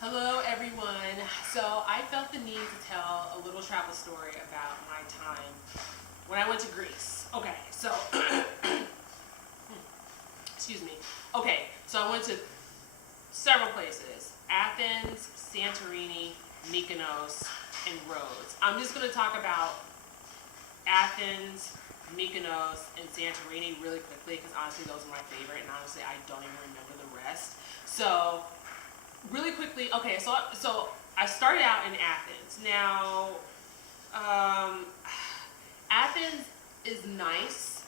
Hello everyone. So I felt the need to tell a little travel story about my time when I went to Greece. Okay, so excuse me. Okay, so I went to several places: Athens, Santorini, Mykonos, and Rhodes. I'm just going to talk about Athens, Mykonos, and Santorini really quickly because honestly those are my favorite, and honestly I don't even remember the rest. So really quickly, okay, so I started out in Athens. Now, um, Athens is nice.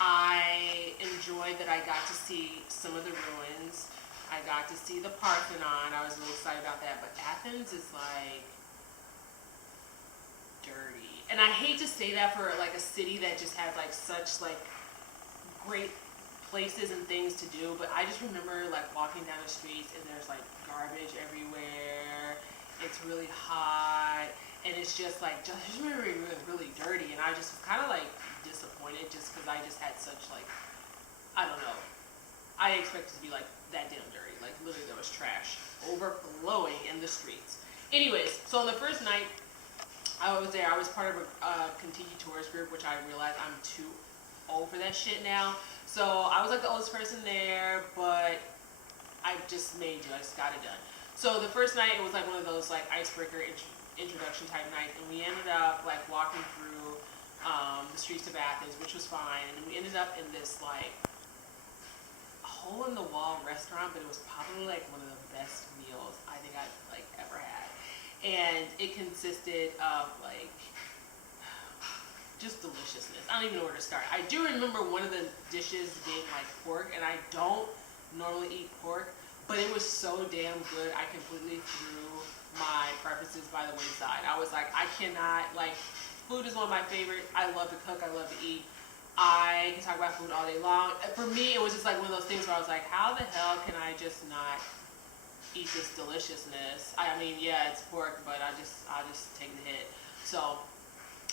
I enjoyed that I got to see some of the ruins. I got to see the Parthenon. I was really excited about that. But Athens is like dirty, and I hate to say that for like a city that just has like such like great places and things to do, but I just remember like walking down the streets and there's like garbage everywhere. It's really hot and it's just like just really, really, really dirty, and I just was kind of like disappointed just because I just had such like, I don't know, I expected to be like that damn dirty. Like literally there was trash overflowing in the streets. Anyways, so on the first night I was there, I was part of a Contiki tourist group, which I realized I'm too old for that shit now. So I was like the oldest person there, but I just made do. I just got it done. So the first night it was like one of those like icebreaker introduction type nights, and we ended up like walking through the streets of Athens, which was fine. And we ended up in this like hole in the wall restaurant, but it was probably like one of the best meals I think I've like ever had. And it consisted of like just deliciousness. I don't even know where to start. I do remember one of the dishes being like pork, and I don't normally eat pork, but it was so damn good. I completely threw my preferences by the wayside. I was like, I cannot, like, food is one of my favorite. I love to cook. I love to eat. I can talk about food all day long. For me, it was just like one of those things where I was like, how the hell can I just not eat this deliciousness? I mean, yeah, it's pork, but I just take the hit. So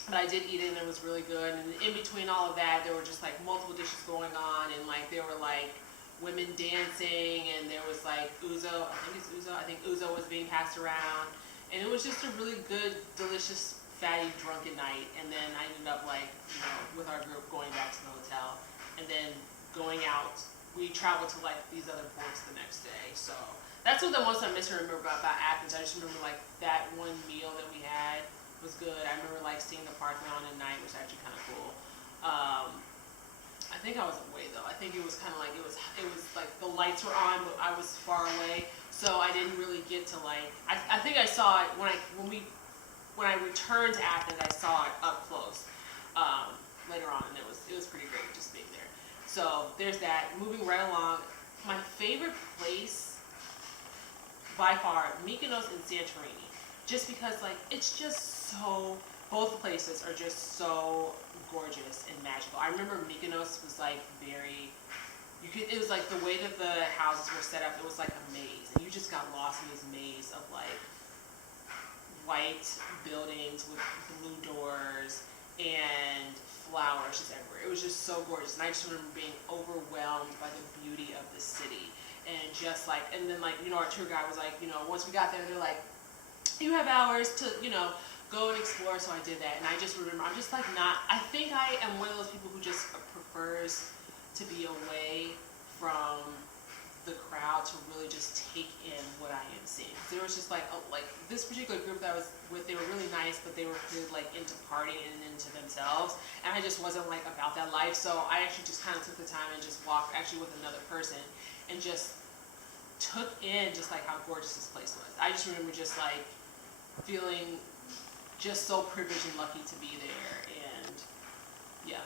but I did eat it and it was really good. And in between all of that, there were just like multiple dishes going on, and like there were like women dancing, and there was like ouzo. I think it's ouzo. I think ouzo was being passed around, and it was just a really good, delicious, fatty, drunken night. And then I ended up like with our group going back to the hotel, and then going out. We traveled to like these other ports the next day. So that's what the most I miss and remember about Athens. I just remember like that one meal that we had was good. I remember like seeing the Parthenon at night, which was actually kind of cool. I think I was away though. I think it was kind of like it was like the lights were on, but I was far away, so I didn't really get to like. I think I saw it when I returned to Athens. I saw it up close later on, and it was pretty great just being there. So there's that. Moving right along, my favorite place by far, Mykonos and Santorini, just because like it's just so, both places are just so gorgeous and magical. I remember Mykonos was like very, it was like the way that the houses were set up, it was like a maze, and you just got lost in this maze of like white buildings with blue doors and flowers just everywhere. It was just so gorgeous, and I just remember being overwhelmed by the beauty of the city. And just like, and then like, our tour guide was like, once we got there, they're like, you have hours to, go and explore. So I did that, and I just remember, I'm just like not, I think I am one of those people who just prefers to be away from the crowd to really just take in what I am seeing. There was just like this particular group that I was with, they were really nice, but they were really like into partying and into themselves, and I just wasn't like about that life. So I actually just kind of took the time and just walked actually with another person and just took in just like how gorgeous this place was. I just remember just like feeling just so privileged and lucky to be there, and yeah,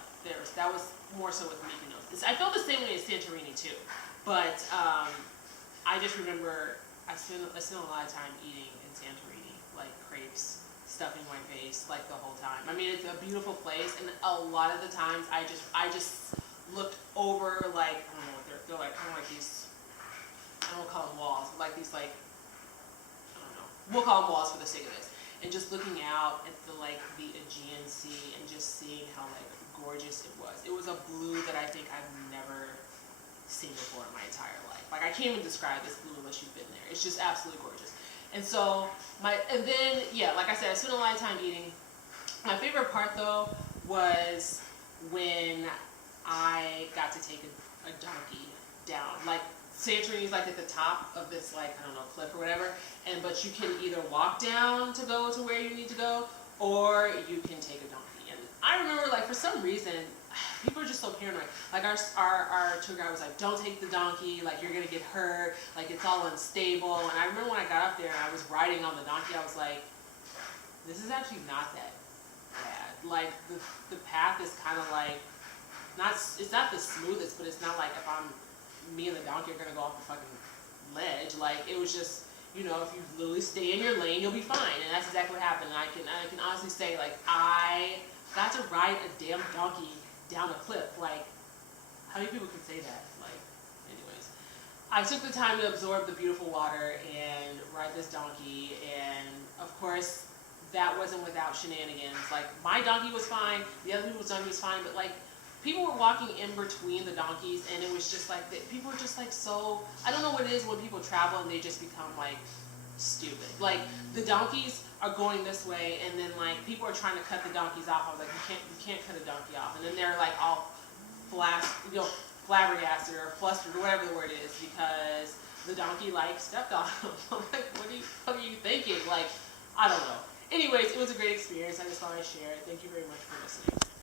that was more so with Mykonos. I felt the same way as Santorini too, but I just remember I spent a lot of time eating in Santorini, like crepes, stuffing my face like the whole time. I mean, it's a beautiful place, and a lot of the times I just looked over like, I don't know what they're like kind of like these, I don't call them walls, but like these like, I don't know, we'll call them walls for the sake of this, and just looking out at the Aegean Sea and just seeing how like gorgeous it was. It was a blue that I think I've never seen before in my entire life. Like I can't even describe this blue unless you've been there. It's just absolutely gorgeous. And so and then yeah, like I said, I spent a lot of time eating. My favorite part though was when I got to take a donkey down. Like Santorini's like at the top of this like I don't know cliff or whatever, and but you can either walk down to go to where you need to go, or you can take a donkey. And I remember like for some reason people are just so paranoid. Like our tour guide was like, don't take the donkey, like you're gonna get hurt, like it's all unstable. And I remember when I got up there and I was riding on the donkey, I was like, this is actually not that bad. Like the path is kind of like it's not the smoothest, but it's not like if me and the donkey are gonna go off the fucking ledge. Like it was just, you know, if you literally stay in your lane, you'll be fine. And that's exactly what happened. And I can honestly say like I got to ride a damn donkey down a cliff. Like how many people can say that? Like anyways, I took the time to absorb the beautiful water and ride this donkey, and of course that wasn't without shenanigans. Like my donkey was fine, the other people's donkey was fine, but like people were walking in between the donkeys, and it was just like people were just like so. I don't know what it is when people travel and they just become like stupid. Like the donkeys are going this way, and then like people are trying to cut the donkeys off. I was like, you can't cut a donkey off, and then they're like all flabbergasted or flustered or whatever the word is because the donkey like stepped on them. I'm like, what are you thinking? Like I don't know. Anyways, it was a great experience. I just thought I'd share it. Thank you very much for listening.